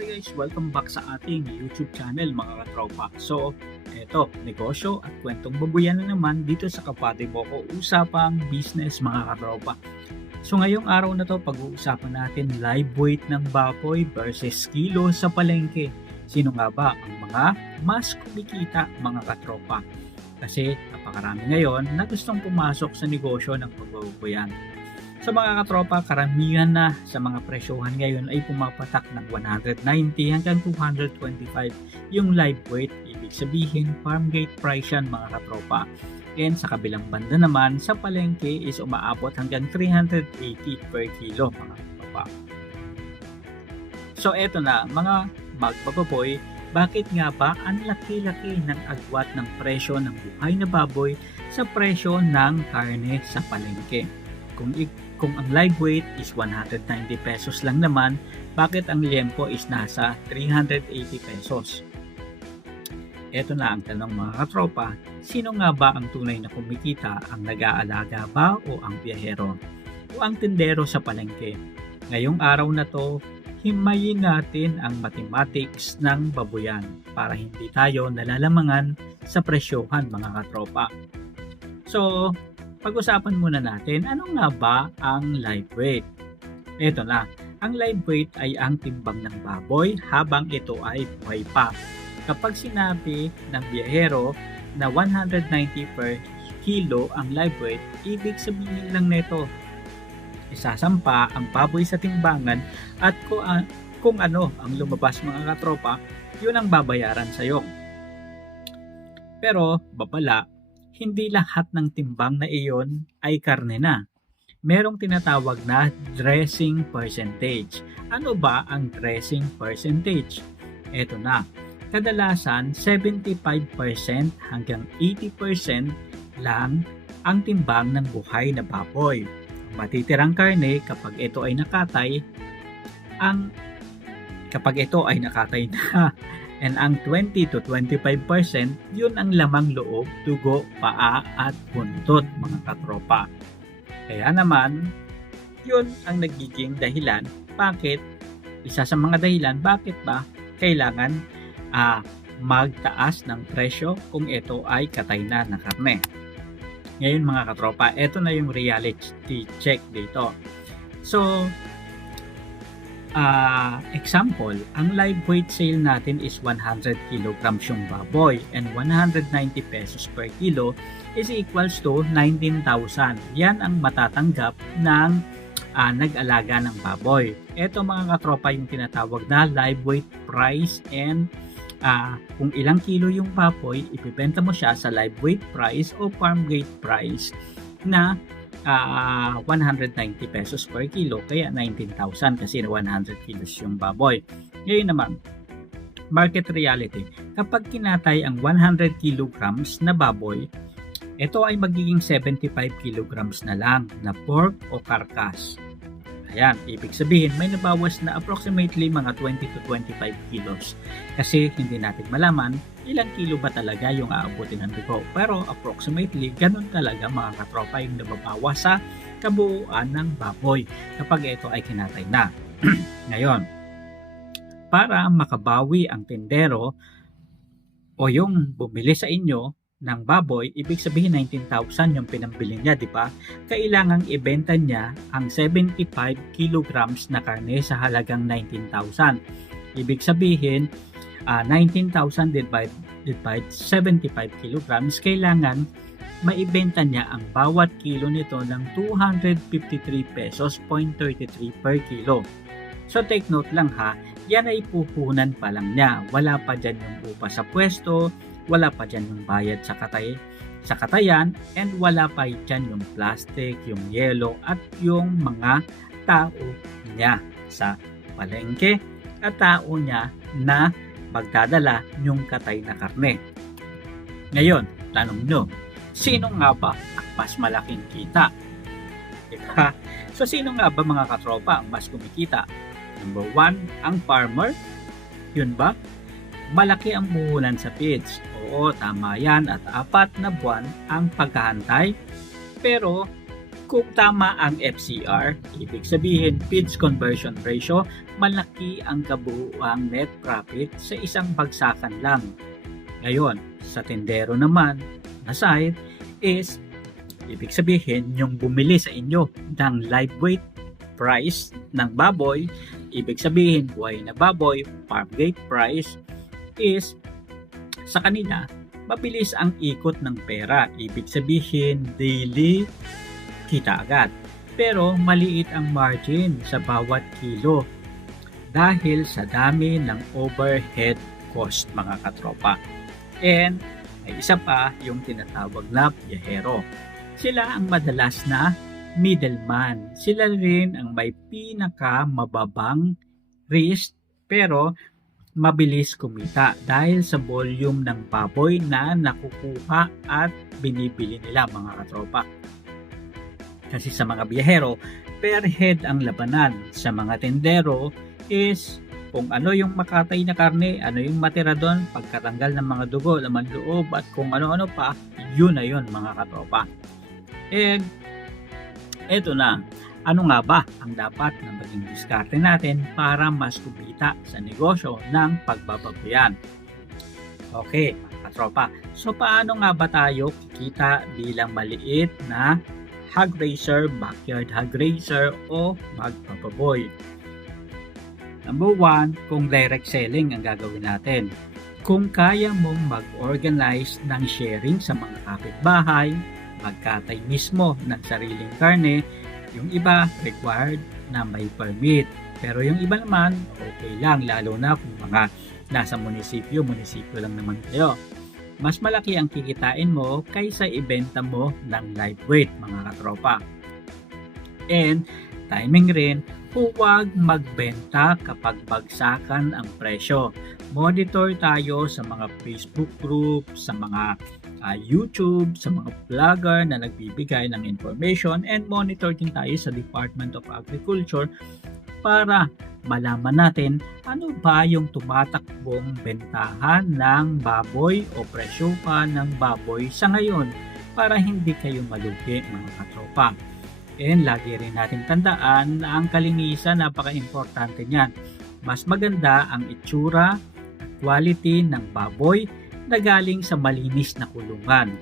Okay guys, welcome back sa ating YouTube channel mga katropa. So, eto, negosyo at kwentong babuyan na naman dito sa Kapatid Boko, usapang business mga katropa. So ngayong araw na to, pag-uusapan natin live weight ng baboy versus kilo sa palengke. Sino nga ba ang mga mas kumikita mga katropa? Kasi napakarami ngayon na gustong pumasok sa negosyo ng pagbababoyan. Sa mga katropa, karamihan na sa mga presyohan ngayon ay pumapatak ng 190 hanggang 225 yung live weight. Ibig sabihin, farm gate price yan mga katropa. And sa kabilang banda naman, sa palengke is umaabot hanggang 380 per kilo mga katropa. So eto na, mga magpapaboy, bakit nga ba ang laki-laki ng agwat ng presyo ng buhay na baboy sa presyo ng karne sa palengke? Kung ang live weight is 190 pesos lang naman, bakit ang liempo is nasa 380 pesos? Ito na ang tanong mga katropa, sino nga ba ang tunay na kumikita, ang nag-aalaga ba o ang biyahero o ang tindero sa palengke? Ngayong araw na to, himayin natin ang mathematics ng babuyan para hindi tayo nalalamangan sa presyohan mga katropa. So, pag-usapan muna natin, ano nga ba ang live weight? Ito na, ang live weight ay ang timbang ng baboy habang ito ay buhay pa. Kapag sinabi ng biyahero na 190 per kilo ang live weight, ibig sabihin lang nito, isasampa ang baboy sa timbangan at kung ano ang lumabas mga katropa, yun ang babayaran sa'yo. Pero, babala, hindi lahat ng timbang na iyon ay karne na. Merong tinatawag na dressing percentage. Ano ba ang dressing percentage? Ito na. Kadalasan, 75% hanggang 80% lang ang timbang ng buhay na baboy. Matitirang karne kapag ito ay nakatay na and ang 20 to 25% yun ang lamang loob, dugo, paa at buntot mga katropa. Kaya naman, yun ang nagiging dahilan isa sa mga dahilan bakit ba kailangan magtaas ng presyo kung ito ay katay na karne. Ngayon mga katropa, ito na yung reality check dito. So, example, ang live weight sale natin is 100 kilograms yung baboy and 190 pesos per kilo is equals to 19,000. Yan ang matatanggap ng nag-alaga ng baboy. Ito mga katropa yung tinatawag na live weight price and kung ilang kilo yung baboy, ipibenta mo siya sa live weight price o farm gate price na 190 pesos per kilo, kaya 19,000 kasi 100 kilos yung baboy. Ngayon naman, market reality. Kapag kinatay ang 100 kilograms na baboy, ito ay magiging 75 kilograms na lang na pork o carcass. Ayan, ibig sabihin may nabawas na approximately mga 20 to 25 kilos. Kasi hindi natin malaman ilang kilo ba talaga yung aabutin ng dugo. Pero approximately, ganun talaga mga katropa yung nababawas sa kabuuan ng baboy kapag ito ay kinatay na. Ngayon, para makabawi ang tindero o yung bumili sa inyo ng baboy, ibig sabihin 19,000 yung pinambili niya, di ba? Kailangang ibenta niya ang 75 kilograms na karne sa halagang 19,000. Ibig sabihin, 19,000 divided by 75 kilograms, kailangan maibenta niya ang bawat kilo nito ng 253 pesos 0.33 per kilo. So take note lang ha, yan ay puhunan pa lang niya. Wala pa dyan yung upa sa pwesto, wala pa dyan yung bayad sa katayan, and wala pa dyan yung plastic, yung yelo, at yung mga tao niya sa palengke at tao niya na magdadala yung katay na karne. Ngayon, tanong nyo, sino nga ba ang mas malaking kita? Diba? So, sino nga ba mga katropa ang mas kumikita? Number 1, ang farmer. Yun ba? Malaki ang puhunan sa feeds. Oo, tama yan at 4 na buwan ang paghahantay. Pero Kung tama ang FCR, ibig sabihin feeds conversion ratio, malaki ang kabuuang net profit sa isang bagsakan lang. Ngayon, sa tindero naman na side is ibig sabihin yung bumili sa inyo ng live weight price ng baboy, ibig sabihin buhay na baboy, farm gate price is sa kanila mabilis ang ikot ng pera. Ibig sabihin daily kita agad. Pero maliit ang margin sa bawat kilo dahil sa dami ng overhead cost mga katropa. And may isa pa yung tinatawag na biyahero. Sila ang madalas na middleman. Sila rin ang may pinakamababang risk pero mabilis kumita dahil sa volume ng baboy na nakukuha at binibili nila mga katropa. Kasi sa mga biyahero, per head ang labanan. Sa mga tendero is kung ano yung makatay na karne, ano yung matira doon, pagkatanggal ng mga dugo, laman loob at kung ano-ano pa, yun na yun mga katropa. And eto na, ano nga ba ang dapat na maging diskarte natin para mas kumita sa negosyo ng pagbababoyan? Okay, mga katropa. So paano nga ba tayo kikita bilang maliit na hog raiser, backyard hog raiser o magpapaboy? Number 1, kung direct selling ang gagawin natin. Kung kaya mong mag-organize ng sharing sa mga kapitbahay, magkatay mismo ng sariling karne, yung iba required na may permit. Pero yung iba naman, okay lang, lalo na kung mga nasa munisipyo lang naman kayo. Mas malaki ang kikitain mo kaysa ibenta mo ng live weight mga katropa. And timing rin, huwag magbenta kapag bagsakan ang presyo. Monitor tayo sa mga Facebook group, sa mga YouTube, sa mga vlogger na nagbibigay ng information, and monitor din tayo sa Department of Agriculture para malaman natin ano ba yung tumatakbong bentahan ng baboy o presyo pa ng baboy sa ngayon para hindi kayo malugi mga katropa. And lagi rin natin tandaan na ang kalinisan napaka-importante niyan. Mas maganda ang itsura at quality ng baboy na galing sa malinis na kulungan.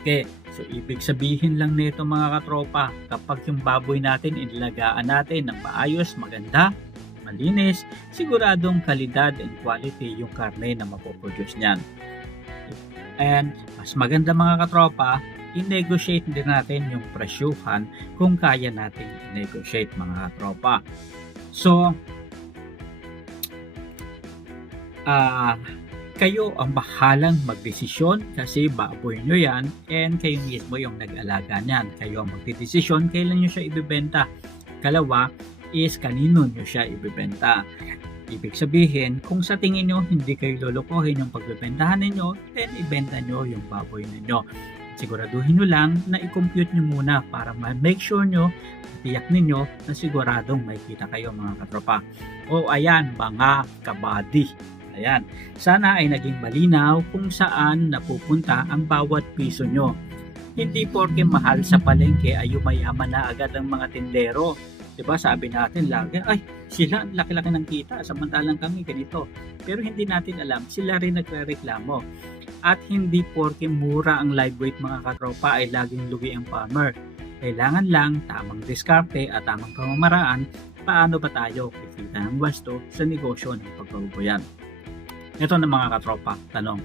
Okay, so ibig sabihin lang nito mga katropa, kapag yung baboy natin inilagaan natin ng maayos, maganda, malinis, siguradong kalidad and quality yung karne na mapoproduce niyan. And mas maganda mga katropa, i-negotiate din natin yung presyuhan kung kaya nating i-negotiate mga katropa. So, kayo ang bahalang magdesisyon kasi baboy nyo yan and kayo mismo yung nag-alaga niyan. Kayo ang magdedesisyon kailan nyo siya ibibenta. Kalawa is kanino nyo siya ibibenta. Ibig sabihin, kung sa tingin nyo hindi kayo lulukohin yung pagbebentahan ninyo, then ibenta nyo yung baboy ninyo. Siguraduhin nyo lang na i-compute nyo muna para ma-make sure nyo, tiyak ninyo na siguradong may kita kayo mga katropa. O ayan mga kabady. Ayan, sana ay naging malinaw kung saan napupunta ang bawat piso nyo. Hindi porke mahal sa palengke ay yumayaman na agad ang mga tindero. Diba sabi natin lagi, ay sila ang laki-laki ng kita samantalang kami ganito. Pero hindi natin alam, sila rin nagrereklamo. At hindi porke mura ang live weight mga katropa ay laging lugi ang farmer. Kailangan lang tamang diskarte at tamang pamamaraan paano ba tayo kikita ng wasto sa negosyo ng pagbababoyan. Ito na mga katropa, tanong,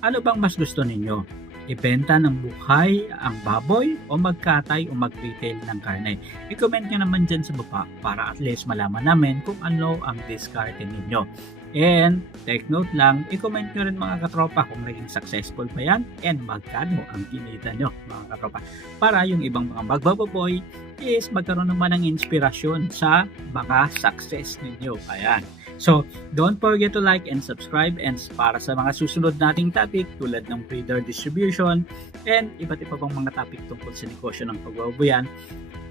ano bang mas gusto ninyo? Ibenta ng buhay ang baboy o magkatay o mag-retail ng karne? I-comment nyo naman dyan sa baba para at least malaman namin kung ano ang diskarte ninyo. And take note lang, i-comment nyo rin mga katropa kung naging successful ba yan and magkano ang kinita nyo mga katropa. Para yung ibang mga magbababoy is magkaroon naman ng inspirasyon sa mga success ninyo. Ayan. So, don't forget to like and subscribe, and para sa mga susunod nating topic tulad ng breeder distribution and iba't iba pang mga topic tungkol sa negosyo ng pagbababoyan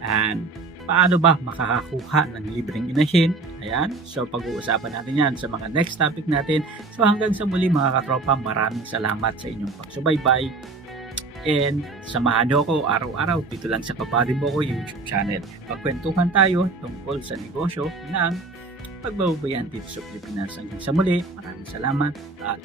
and paano ba makakakuha ng libreng inahin. Ayan, so pag-uusapan natin yan sa mga next topic natin. So hanggang sa muli mga katropa, maraming salamat sa inyong pagsubaybay And samahan niyo ako araw-araw dito lang sa Kapari Mo Ko YouTube channel. Pagkwentuhan tayo tungkol sa negosyo ng pagbabayan dito sa Pilipinas. Hanggang sa muli, maraming salamat at